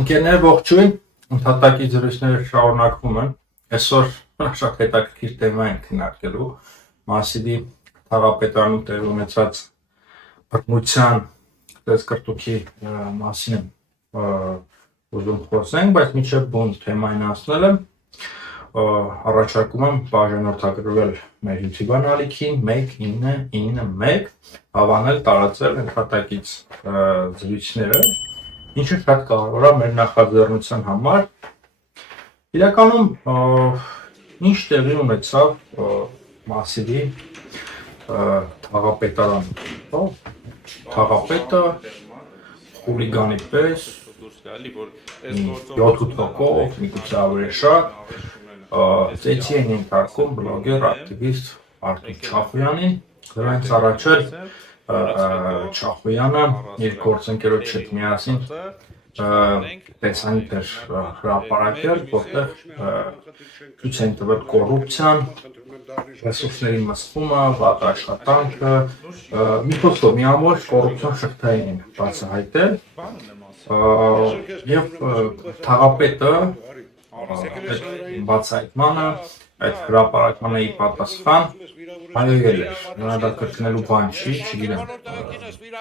Ընկերներ ողջույն, ընդհատակի զրույցները շարունակվում են։ Այսօր շատ հետաքրքիր թեմա ենք քննարկելու Մասիդի թաղապետարանում տեղի ունեցած բռնության կրթության մասին ուզում խոսենք, բայց մինչև բուն թեմային հասնելը առաջարկում եմ բաժանորդագրվել մեր YouTube ալիքին 1991 հավանել, տարածել ընդհատակից զրույցները, ինչը շատ կարևոր է մեր նախաձեռնության համար։ Իրականում ինչ տեղի ունեցավ Մասիդի թաղապետարանում, թաղապետը խուլիգանի պես 7 թոկով, միգուցե ավելի շատ ծեծի են ենթարկում բլոգեր, ակտիվիստ Արտուր Չախոյանին, դրանից առաջ էլ Չախոյանը իր գործընկերոջ հետ միասին տեսանիք էր հրապարակել, որտեղ ցույց են տվել կոռուպցիան, ռեսուրսների մսխումը, վատ աշխատանքը, մի խոսքով մի ամբողջ կոռուպցիոն շղթային են բացահայտել, եւ թաղապետը այդ բացահայտմանը, այդ հրապարակմանը ի պատասխան հայոյել էր, նրա դա կրկնելու բան չի, չգիտեմ,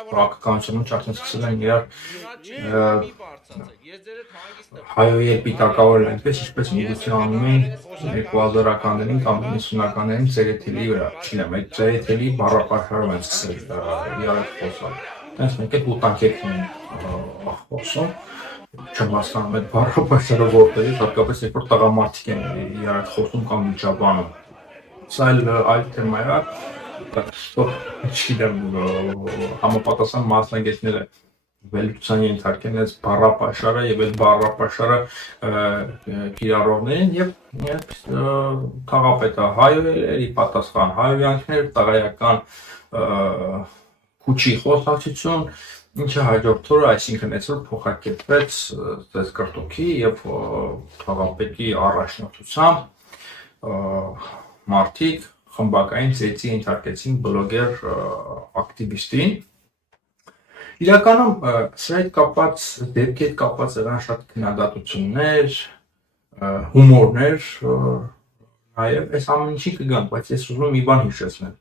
քաղաքականությունում արդեն սկսել են իրար հայոյել պիտակավորել այնպես, ինչպես միգուցե անում էին 2000-ականներին կամ 90-ականներին ծերեթելի վրա, չգիտեմ, այդ ծերեթելի բառապաշարով են սկսել իրար խոսալ, այնպես մեկ էլ ուտանքեք են խոսում, չեմ հասկանում այդ բառապաշարով որտեղի, հատկապես երբ որ տղամարդիկ են իրար խոսում կամ միջաբանում, սա այլ թեմա է, չգիտեմ, համապատասխան մասնագետները վերլուծության ենթարկեն այս բառապաշարը եւ այդ բառապաշարը կիրառողներին եւ թաղապետը հայոյել էր, ի պատասխան հայոյանքներ, տղայական քուչի խոսակցություն, ինչը հաջորդ օրը, այսինքն այսօր փոխակերպվեց կրթքի եւ թաղապետի առաջնորդությամբ մարդիկ խմբակային ծեծի ենթարկեցին բլոգեր ակտիվիստին։ Իրականում սրա հետ կապված, դեպքի հետ կապված եղան շատ քննադատություններ, հումորներ, նաև այս ամեն ինչի կգան, բայց ես ուզում եմ մի բան հիշեցնել։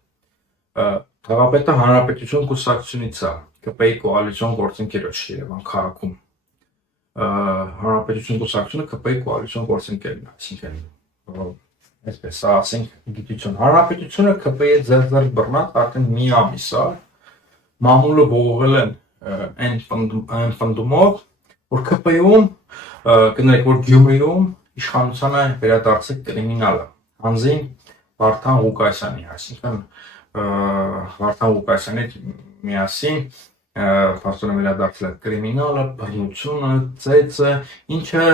Թաղապետը Հանրապետություն կուսակցությունից է, ԿՊ-ի կոալիցիոն գործընկերոջ Երևան քաղաքում։ Հանրապետություն կուսակցությունը ԿՊ-ի կոալիցիոն գործընկերն է, այսինքն այսպես ասենք գիտություն։ Հանրապետությունը ԿՊ-ի հետ ձեռ բռնած արդեն մի ամիս է, մամուլը ողողել են այն պնդումով, որ ԿՊ-ում, կներեք, որ Գյումրիում իշխանությանը վերադարձել կրիմինալը, հանձին Վարդան Ղուկասյանի, այսինքն Վարդան Ղուկասյանի միասին փաստորեն վերադարձել է կրիմինալը, բռնությունը, ծեծը, ինչը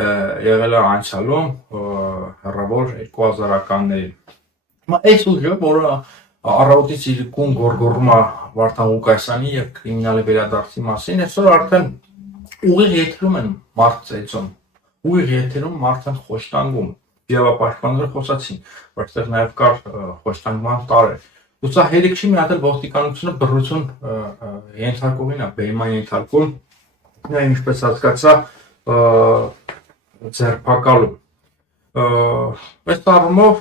եղել է անցյալում հեռավոր 2000-ականներին։ Այս ուժը, որը առավոտից իր կուն գոռգոռում է Վարդան Ղուկասյանի եւ կրիմինալի վերադարձի մասին, այսօր արդեն ուղիղ եթերում են մարդ ծեծում, ուղիղ եթերում մարդ են խոշտանգում, իրավապաշտպանները խոսացին, որ այդտեղ նաեւ կար խոշտանգման տարր։ Ու սա հերիք չի, մի հատ էլ ոստիկանությունը բռնություն ենթարկողին է, բերման ենթարկում, ինչպես հասկացա, ձերբակալում։ Այս առումով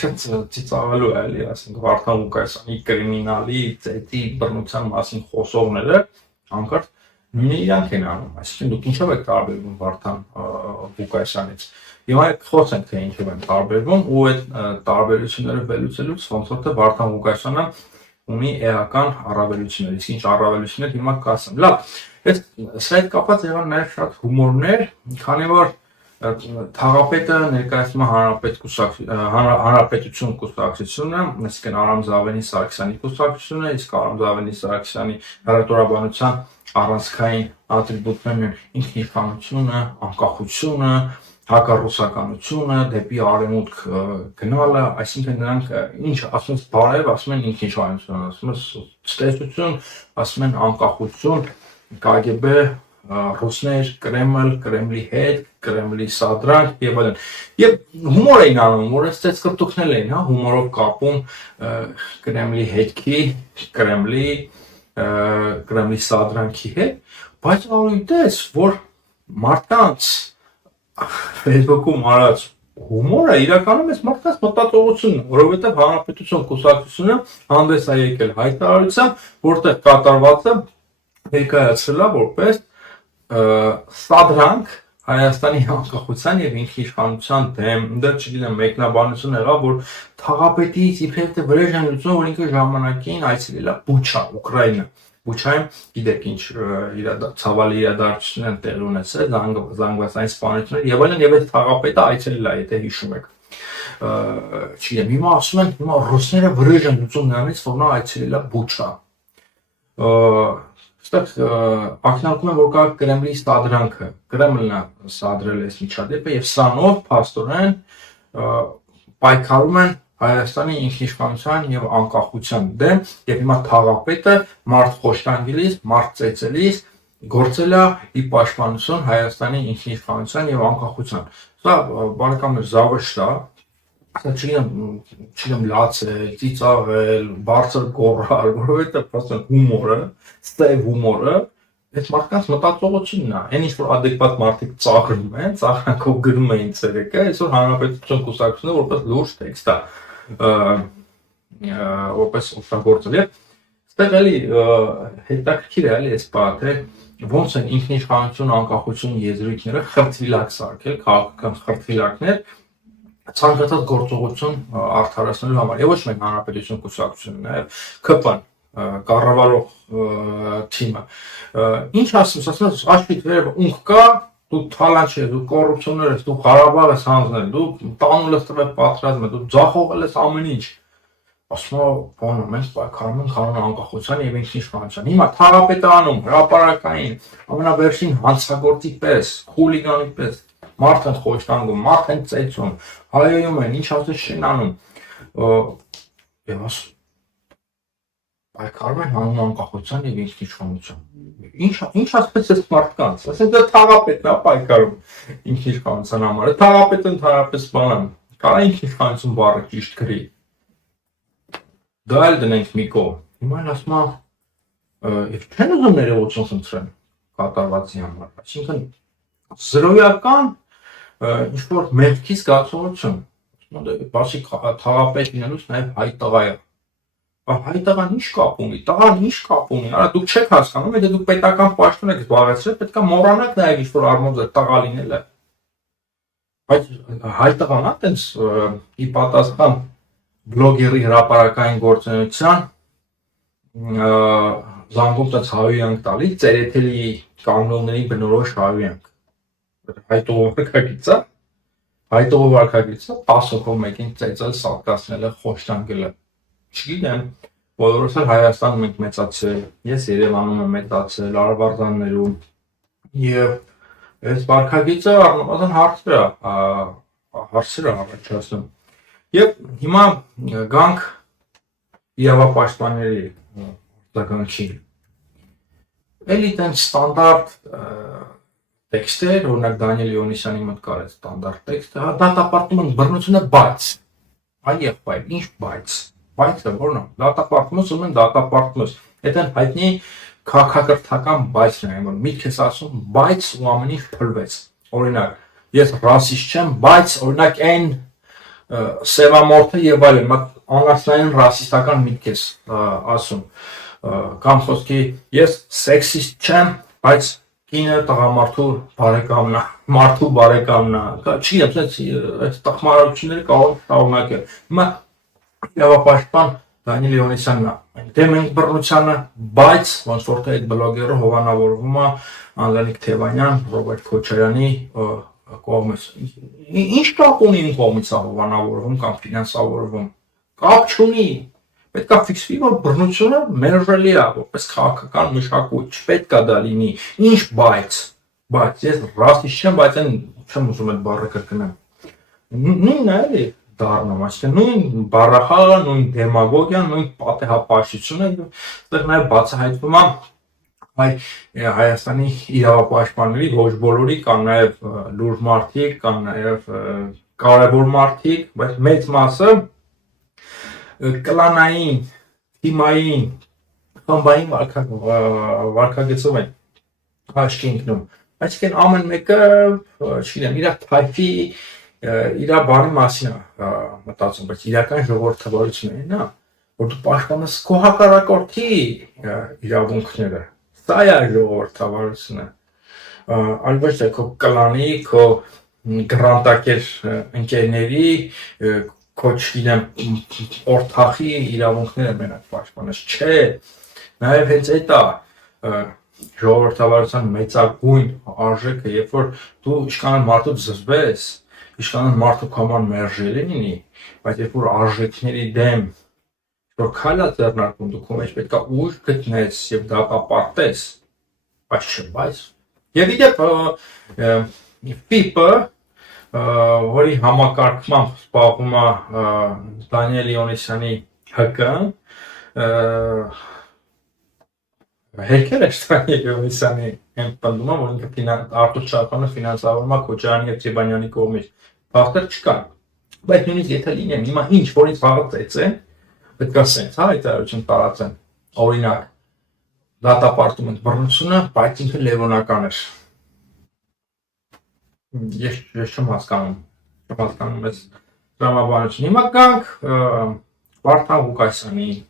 շատ ծիծաղալու է, էլի, ասենք Վարդան Ղուկասյանի կրիմինալի, ծեծի, բռնության մասին խոսողները անկարծ նույնը իրանք են անում, այսինքն դուք ինչով եք տարբերվում Վարդան Ղուկասյանից։ Հիմա խոսենք թե ինչով են տարբերվում ու այդ տարբերությունները վերլուծելուց ոնց որ թե Վարդան Ղուկասյանը ունի էական առավելություններ, իսկ ինչ առավելություններ հիմա կասեմ։ Լավ, սա հետ կապված եղան նաև շատ հումորներ, քանի որ թաղապետը ներկայացնում է Հանրապետություն կուսակցությունը, այսինքն Արամ Զավենի Սարգսյանի կուսակցությունը, իսկ Արամ Զավենի Սարգսյանի հռետորաբանության առանցքային ատրիբուտներն են ինքնիշխանությունը, անկախությունը, հակառուսականությունը, դեպի արևմուտք գնալը, այսինքն նրանք ինչ ասում են բարև, ասում են ինքնիշխանություն, ասում են ցտեսություն, ասում են անկախություն, KGB, ռուսներ, Կրեմլ, Կրեմլի հետ, Կրեմլի սադրանք եւ այլն։ Եվ հումոր էին անում, որ այս ծեծկրտուքներ էին, հա, հումորով կապում Կրեմլի հետքի, Կրեմլի սադրանքի հետ, բայց ավելին տես, որ մարդկանց Facebook-ում արած հումորը իրականում էս մարդկանց մտածողությունն է, որովհետև Հանրապետություն կուսակցությունը հանդես է եկել հայտարարությամբ, որտեղ կատարվածը ներկայացրել է որպես սադրանք Հայաստանի անկախության եւ ինքնիշխանության դեմ, դեռ չգիտեմ մեկնաբանություն եղավ, որ թաղապետից իբրև թե վրեժ են լուծում, որ ինքը ժամանակին այցելել է Բուչա, Ուկրաինա։ Բուչայում գիտեք ինչ ցավալի իրադարձություններ են տեղի ունեցել, զանգվածային սպանություններ եւ այլն, եւ այդ թաղապետը այցելել է, եթե հիշում եք։ Չգիտեմ, հիմա ասում են, հիմա ռուսները վրեժ են լուծում նրանից, որ նա այցելել է Բուչա։ Այստեղ ակնարկում են, որ կա Կրեմլի սադրանքը, Կրեմլն է սադրել այս միջադեպը եւ սրանով փաստորեն պայքարում են Հայաստանի ինքնիշխանության եւ անկախության դեմ եւ հիմա թաղապետը մարդ խոշտանգելիս, մարդ ծեծելիս գործել է ի պաշտպանություն Հայաստանի ինքնիշխանության եւ անկախության։ Սա բարեկամներ զավեշտ է, սա չգիտեմ լացել, ծիծաղել, բարձր գոռալ, որովհետեւ փաստորեն հումորը, ստեյ հումորը այս մարդկանց մտածողությունն է, այն ինչ որ adekvat մարդիկ ծաղրում են, ծաղրանքով գրում էին ցերեկը, այսօր Հանրապետություն կուսակցությունը որպես լուրջ տեքստ է որպես օգտագործել եւ այստեղ էլի հետաքրքիր է էլի այս բանը, թե ոնց են ինքնիշխանություն, անկախություն եզրույթները խրտվիլակ սարքել, քաղաքական խրտվիլակներ ցանկացած գործողություն արդարացնելու համար եւ ոչ միայն Հանրապետություն կուսակցությունը, նաեւ ԿՊ-ն կառավարող թիմը ինչ ասում, աշխիտ վերև ունք կա, դու թալանչ ես, դու կոռուպցիոներ ես, դու Ղարաբաղ ես հանձնել, դու տանուլ ես տվել պատրաստում, դու ձախողել ես ամեն ինչ։ Ասում եմ, բանը մենք պայքարում ենք հանուն անկախության եւ ինքնիշխանության։ Հիմա թաղապետը անում, հրապարակային, ամենավերջին հանցագործի պես, խուլիգանի պես, մարդ են խոշտանգում, մարդ են ծեծում, հայոյում են, ինչ ասես չեն անում։ Եվ ասում պայքարում են հանուն անկախության եւ ինքնիշխանության։ Ինչ ասպես էս մարդկանց, ասենք դա թաղապետն է պայքարում ինքնիշխանության համար։ Թաղապետը ընդհանրապես բան է, կարա ինքնիշխանություն բառը ճիշտ գրի։ Դա էլ դնենք մի կողմ։ Հիմա էլ ասում եմ, եւ չեն ուզում ներողություն խնդրեն կատարվածի համար, այսինքն զրոյական ինչ որ մեղքի զգացողություն։ Բացի թաղապետ լինելուց նաեւ հայ տղա է։ Հայ տղան ինչ կապ ունի, տղան ինչ կապ ունի, արա դուք չեք հասկանում, եթե դուք պետական պաշտոն եք զբաղեցրել, պետք է մոռանաք նաև ինչ որ առումով տղա լինելը։ Բայց հայ տղան է տենց ի պատասխան բլոգերի հրապարակային գործունեության զանգում տենց հայոյանք տալի, ծերեթելի կանոնների բնորոշ հայոյանք։ Հայտողով վարկագիծը, հայտողով վարկագիծը 10 հոգով մեկին ծեծել, սալկացնելը, խոշտանգելը։ Չգիտեմ, բոլորս էլ Հայաստանում ենք մեծացել, ես Երևանում եմ մեծացել, Արվարձաններում եւ այս վարկագիծը առնվազն հարցեր է առաջացնում։ Եվ հիմա գանք իրավապաշտպանների արձագանքին։ Էլի տենց ստանդարտ տեքստեր, օրինակ Դանիել Իոնիսյանի մոտ կար այդ ստանդարտ տեքստը, դատապարտում են բռնությունը բայց։ Այ եղբայր, ինչ բայց։ Բայցը որն է, դատապարտում ես, ում են դատապարտում ես, այդ են հայտնի քաղաքակրթական բայցն է, որ միտք ես ասում, բայց ու ամեն ինչ փլվեց, օրինակ, ես ռասիստ չեմ, բայց օրինակ այն սևամորթը եւ այլն, անասնային ռասիստական միտք ես ասում, կամ խոսքի ես սեքսիստ չեմ, բայց կինը տղամարդու բարեկամն է, մարդու բարեկամն է, չգիտեմ, այս տխմարությունները կարող են շարունակել։ Հիմա իրավապաշտպան Դանիել Իոնիսյանն է դեմ ենք բռնությանը, բայց ոնց որ թե այդ բլոգերը հովանավորվում է Անդրանիկ Թևանյան, Ռոբերտ Քոչարյանի կողմից։ Ինչ կապ ունի ին կողմից է հովանավորվում կամ ֆինանսավորվում։ Կապ չունի։ Պետք է ֆիքսվի, որ բռնությունը մերժելի է, որպես քաղաքական մշակույթ, չպետք է դա լինի։ Ինչ բայց ես ռասիստ չեմ, բայց այն չեմ ուզում այդ բառը կրկնեմ։ Նույնն է էլի դառնում, այսինքն նույն բառախաղը, նույն դեմագոգիան, նույն պատեհապաշտությունը, այդտեղ նաև բացահայտվում է Հայաստանի իրավապաշտպանների ոչ բոլորի կան նաև լուրջ մարդիկ, կան նաև կարևոր մարդիկ, բայց մեծ մասը կլանային, թիմային, խմբային վարքագծով են աչքի ընկնում։ Այսինքն ամեն մեկը, չգիտեմ, իր թայփի, իր բանի մասին է մտածում, բայց իրական ժողովրդավարությունն է, որ դու պաշտպանես քո հակառակորդի իրավունքները։ Սա է ժողովրդավարությունը։ Այլ ոչ թե քո կլանի, քո գրանտակեր ընկերների, քո չգիտեմ, օրթախի իրավունքները մենակ պաշտպանես, չէ։ Նաև հենց այդ է ժողովրդավարության մեծագույն արժեքը, երբ որ դու ինչքան մարդու զզվես, ինչքան մարդու համար մերժելի լինի, բայց երբ որ արժեքների դեմ որ քայլ է ձեռնարկում, դու քո մեջ պետք է ուժ գտնես եւ դատապարտես, բայց չէ, բայց եւ իդեպ FIP-ը, որի համակարգմամբ զբաղվում է Դանիել Իոնիսյանի ՀԿ-ն, հերքել է Դանիել Իոնիսյանի այն պնդումը, որ ինքը Արտուր Չապյանը ֆինանսավորում է Քոչարյանի եւ Թեբանյանի կողմից։ Բախտեր չկան։ Բայց նույնիսկ եթե լինեն, հիմա ինչ որից վաղուց են, պետք է sense, հա, հայտարարություն տարածեն։ Օրինակ, դատապարտում են բռնությունը, բայց ինքը լևոնական էր։ Ես չեմ հասկանում այս դրամաբանությունը։ Հիմա գանք Վարդան Ղուկասյանին։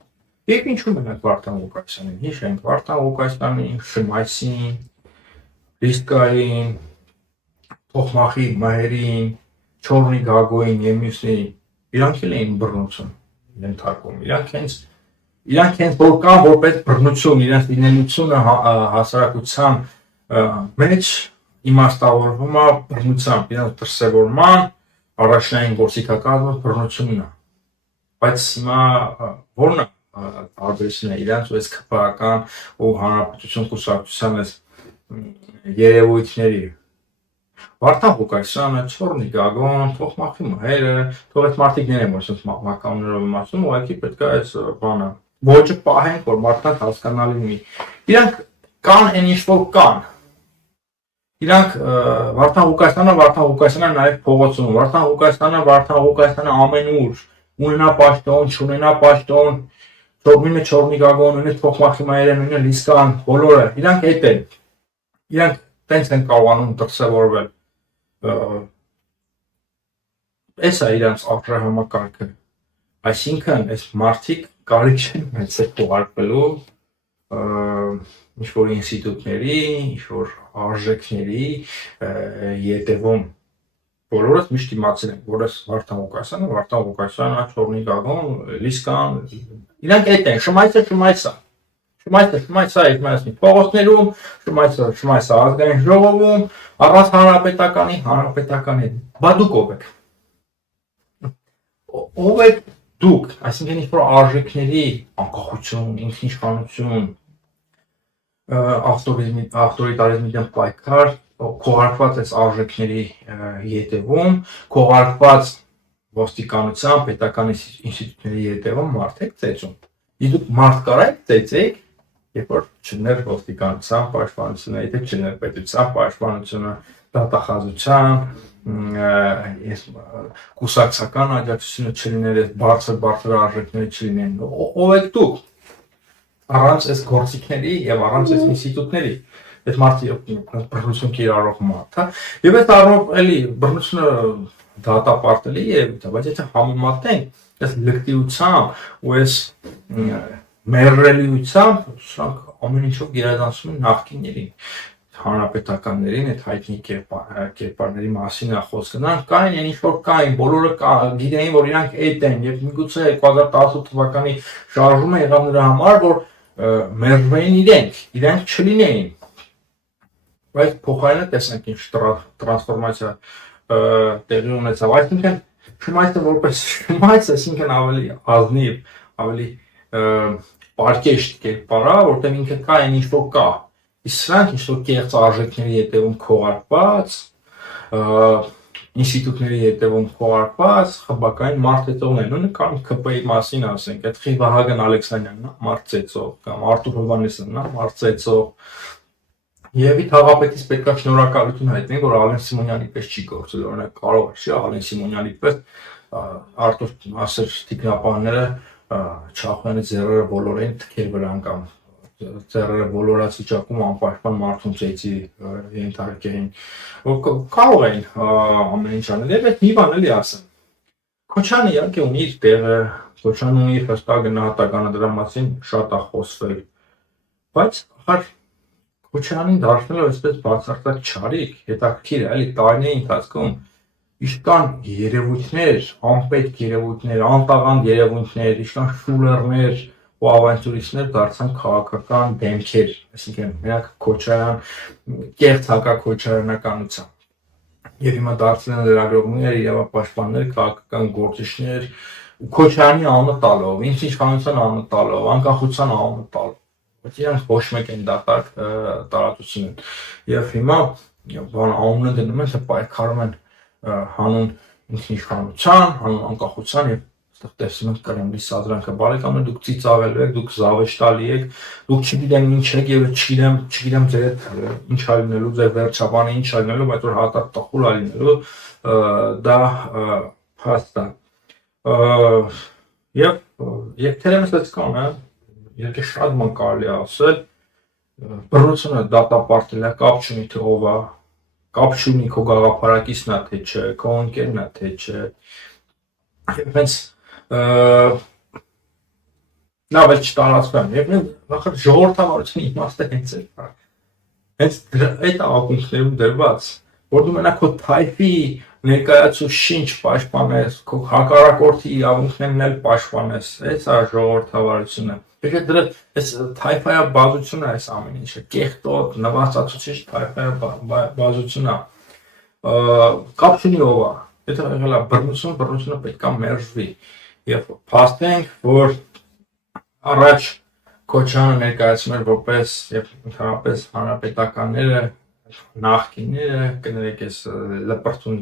Եվ ինչու մենակ Վարդան Ղուկասյանին։ Հիշենք Վարդան Ղուկասյանին, Շմայսին, Ռիսկային, Թոխմախի Մահերին, Չորնի Գագոյին եւ մյուսներին։ Իրանք էլ էին բռնություն ենթարկում։ Իրանք հենց որ կան որպես բռնություն, իրենց լինելությունը հասարակության մեջ իմաստավորվում է բռնությամբ, իրենց դրսևորման առաջնային գործիքակազմը բռնությունն է։ Բայց հիմա ո՞րն է տարբերությունը իրենց ու այս քպական ու հանրապետություն կուսակցության այս երևույթների։ Վարդան Ղուկասյանը, Չորնի Գագոն, Թոխմախի Մահերը, թող այդ մարդիկներ են, որ ասես մականներով եմ ասում, ուղղակի պետք է այս բանը ոճը պահենք, որ մարդկանց հասկանալի լինի։ Իրանք կան այն ինչ որ կան։ Իրանք Վարդան Ղուկասյանը նաև փողոցում, Վարդան Ղուկասյանը ամենուր, ունենա պաշտոն, չունենա պաշտոն, նույնը Չորնի Գագոն, նույնը Թոխմախի Մահերը, նույնը Լիսկան, բոլորը, իրանք այդ են։ Իրանք տենց են կարողանում դրսևորվել։ Այս է իրանց ապրահամակարգը։ Այսինքն այս մարդիկ կարիք չեն ունեցել թողարկվելու ինչ-որ ինստիտուտների, ինչ-որ արժեքների ետևում բոլորս միշտ իմացել են, որ այս Վարդան Ղուկասյանը, Չորնի Գագոն, Լիսկան, իրանք այդ են, Շմայսը այդմասնի փողոցներում, Շմայսը ազգային ժողովում, առանց հանրապետականի, բա դուք ով եք։ Ով եք դուք, այսինքն ինչ-որ արժեքների անկախություն, ինքնիշխանություն, ավտորիտարիզմի դեմ պայքար, քողարկված այս արժեքների ետևում, քողարկված ոստիկանության, պետական ինստիտուտների ետևում մարդ եք ծեծում։ Իսկ դուք մարդ կարեք ծեծեք, երբ որ չներ ոստիկանության պաշտպանությունը, եթե չներ պետության պաշտպանությունը, դատախազության, կուսակցական աջակցությունը չլիներ, բարձր արժեքները չլինեն։ Ով եք դուք։ Առանց այս գործիքների եւ առանց այս ինստիտուտների այդ մարդը բռնություն կիրառող մարդ, հա։ Եվ այդ առումով էլի բռնությունը դատապարտելի է, բայց եթե համեմատենք այս լկտիությամբ ու այս մերրելիությամբ, սրանք ամեն ինչով գերազանցում են նախկիններին, հանրապետականներին, այդ հայտնի կերպարների մասին է խոսքը։ Նրանք կային, ինչ որ կային, բոլորը գիտեին, որ իրանք այդ են, եւ միգուցե 2018 թվականի շարժումը եղավ նրա համար, որ մերժվեին իրենք չլինեին։ Բայց փոխարենը տեսնենք ինչ տրանսֆորմացիա տեղի ունեցավ։ Այսինքն Շմայսը որպես Շմայս, այսինքն ավելի ազնիվ, ավելի պարկեշտ կերպար է, որտեղ ինքը կա այն ինչ որ կա։ Իսկ սրանք ինչ որ կեղծ արժեքների հետևում քողարկված, ինստիտուտների հետևում քողարկված, խմբակային մարդեցողներ, նույնը կամ ԿՊ-ի մասին ասենք, այդ Վահագն Ալեքսանյանն է, մարդ-ծեծող, կամ Արտուր Հովհաննիսյանն է, մարդ-ծեծող։ Եվ ի թաղապետից պետք է շնորհակալություն հայտնենք, որ Ալեն Սիմոնյանի պես չի գործել, օրինակ կարող է, չի Ալեն Սիմոնյանի պես Արտուր ասեր թիկնապահները Չախոյանի ձեռերը բոլոր են թքեր վրան կամ ձեռերը բոլորած վիճակում անպաշտպան մարդուն ծեծի ենթարկեին, որ կարող են ամեն ինչ անել, եւ այդ մի բան էլի ասեմ։ Քոչյանը իհարկե ունի իր տեղը, Քոչյանը ունի իր հստակ գնահատականը, դրա մասին շատ է խոսվել, բայց ախր Քոչյանին դարձնելով այսպես բացարձակ չարիք, հետաքրքիր է, էլի տարիների ընթացքում իշքան երևույթներ, անպետք երևույթներ, անտաղանդ երևույթներ, իշքան շուլերներ ու ավանտյուրիստներ դարձան քաղաքական դեմքեր, այսինքն մենակ Քոչարյան, կեղծ հակաքոչարյանականությամբ։ Եվ հիմա դարձել են լրագրողներ, իրավապաշտպաններ, քաղաքական գործիչներ, Քոչարյանի անունը տալով, ինքնիշխանության անունը տալով, անկախության անունը տալով, բայց իրանք ոչ մեկ են դատարկ տարածություն են։ Եվ հիմա անունը դնում են, թե պայքարում են հանուն ինքնիշխանության, հանուն անկախության եւ այստեղ տեսնում ենք Կրեմլի սադրանքը։ Բարեկամներ, դուք ծիծաղելու եք, դուք զավեշտալի եք, դուք չգիտեմ ինչ եք եւ չգիտեմ ձեր ինչ ա լինելու, ձեր վերջաբանը ինչ ա լինելու, բայց որ հատակ տխուր ա լինելու, դա փաստ է։ Եվ թերևս այս կան, իհարկե շատ բան կարելի է ասել, բռնությունը դատապարտել է, կապ չունի թե ով է, կապ չունի քո գաղափարակիցն է թե չէ, քո ընկերն է թե չէ, եւ հենց լավ է չտարածվեմ, եւ նախ ժողովրդավարության իմաստը հենց է, հենց այդ ակունքներում դրված, որ դու մենակ քո թայփի ներկայացու շինչ պաշտպանես, քո հակառակորդի իրավունքներն էլ պաշտպանես, այս է ժողովրդավարությունը։ Դրա այս թայֆայաբազությունը այս ամեն ինչը, կեղտոտ, նվաստացուցիչ թայֆայաբազությունը կապ չունի ով է, եթե եղել է բռնությունը պետք է մերժվի։ Եվ փաստենք, որ առաջ Քոչյանը ներկայացնում էր որպես եւ ընդհանրապես հանրապետականները, նախկինները, կներեք այս լպրծուն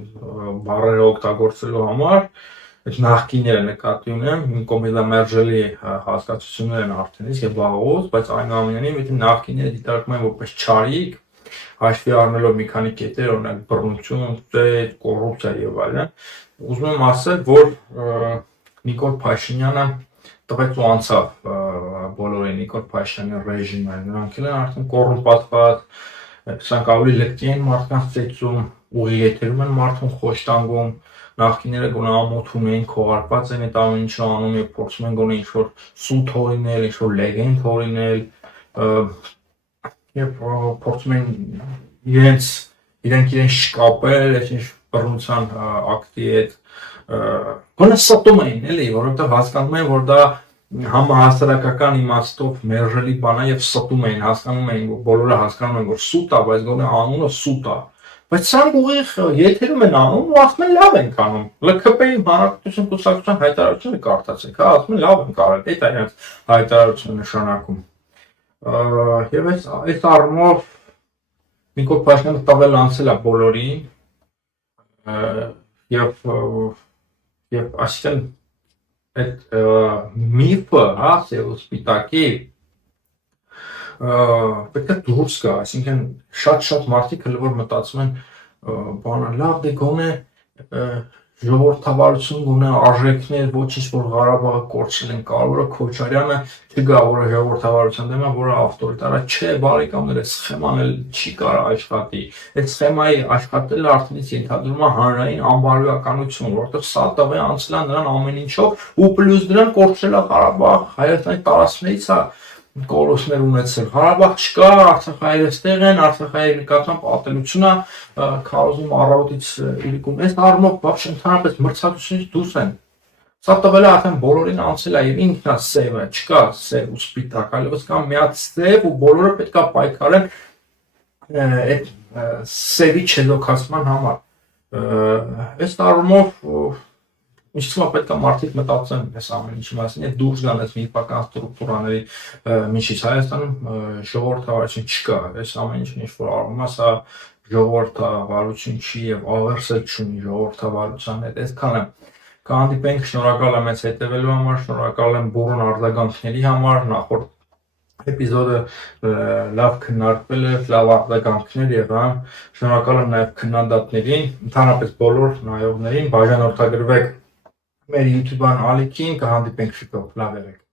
բառերը օգտագործելու համար, այդ նախկինները նկատի ունեմ, իմ կողմից մերժելի հասկացություններ են արդեն իսկ եւ վաղուց, բայց այնուամենայնիվ եթե նախկինները դիտարկում են որպես չարիք, հաշվի առնելով մի քանի կետեր, օրինակ բռնություն, ծեծ, կոռուպցիա եւ այլն, ուզում եմ ասել, որ Նիկոլ Փաշինյանը տվեց ու անցավ բոլորին Նիկոլ Փաշինյանի ռեժիմը, նրանք էլ են արդեն կոռումպացված, սրանք ավելի լկտի են մարդկանց ծեծում, ուղիղ եթերում են մարդուն խոշտանգում, նախկինները գոնե ամոթ ունեին, քողարկված են այդ ամեն ինչը անում եւ փորձում են գոնե ինչ-որ սուտ հորինել, ինչ-որ լեգենդ հորինել եւ փորձում են իրենք շկապել այս ինչ բռնության ակտի հետ գոնե ստում էին էլի, որովհետեւ հասկանում են, որ դա համահասարակական իմաստով մերժելի բան է եւ ստում էին, հասկանում էին, որ բոլորը հասկանում են, որ սուտ է, բայց գոնե անունը սուտ է։ Բայց սրանք ուղիղ եթերում են անում ու ասում են լավ ենք անում։ ԼՔՊ-ի հանրապետություն կուսակցության հայտարարությունը կարդացեք, հա, ասում են լավ ենք արել, դա է իրենց հայտարարությունը նշանակում։ Եվ այս առումով Նիկոլ Փաշինյանը տվել անցել է բոլորին եւ այսինքն այդ միֆը, հա, սև ու սպիտակի պետք է դուրս գա, այսինքն շատ մարդիկ հələ որ մտածում են բանը լավ դե գոնե ժողովրդավարություն գոնե արժեքներ ոչինչ որ Ղարաբաղը կորցրել են կարևորը Քոչարյանը չգա որը ժողովրդավարության դեմ է որը ավտորիտար է չէ բարեկամներ այս սխեման էլ չի կարա աշխատի այդ սխեմայի աշխատելը արդենից ենթադրում է հանրային անբարոյականություն որովհետև սա տղե անցել է նրան ամեն ինչով ու պլյուս դրան կորցրել է Ղարաբաղ Հայաստանի տարածքներից է կորուստներ ունեցել Ղարաբաղ չկա Արցախայինները ստեղ են Արցախայի նկատմամբ ատելությունը քարոզում առավոտից իրիկում այս առումով բավարար ընդհանրապես մրցակցությունից դուրս են սա տվել է արդեն բոլորին անցել է եւ ինքնա սևը չկա սև ու սպիտակ այլևս կա մի հատ սև ու բոլորը պետք է պայքարեն այդ սևի չեզոքացման համար այս առումով Ինչպես պետք է մարդիկ մտածեն այս ամեն ինչի մասին, եւ դուրս գան այս միֆական ստրուկտուրաների միջից Հայաստանում ժողովրդավարություն չկա, այս ամեն ինչն ինչ որ արվում է, սա ժողովրդավարություն չի եւ ավերսել չունի ժողովրդավարության հետ, այսքանը կհանդիպենք, շնորհակալ եմ մեզ հետևելու համար, շնորհակալ եմ բուրըն արձագանքների համար, նախորդ էպիզոդը լավ քննարկվել է, լավ արձագանքներ եղան, շնորհակալ եմ նաեւ քննադատներին, ընդհանրապես բոլոր նայողներին, բաժանորդագրվեք մեր YouTube-ան ալիքին կհանդիպենք շուտով, լավ եղեք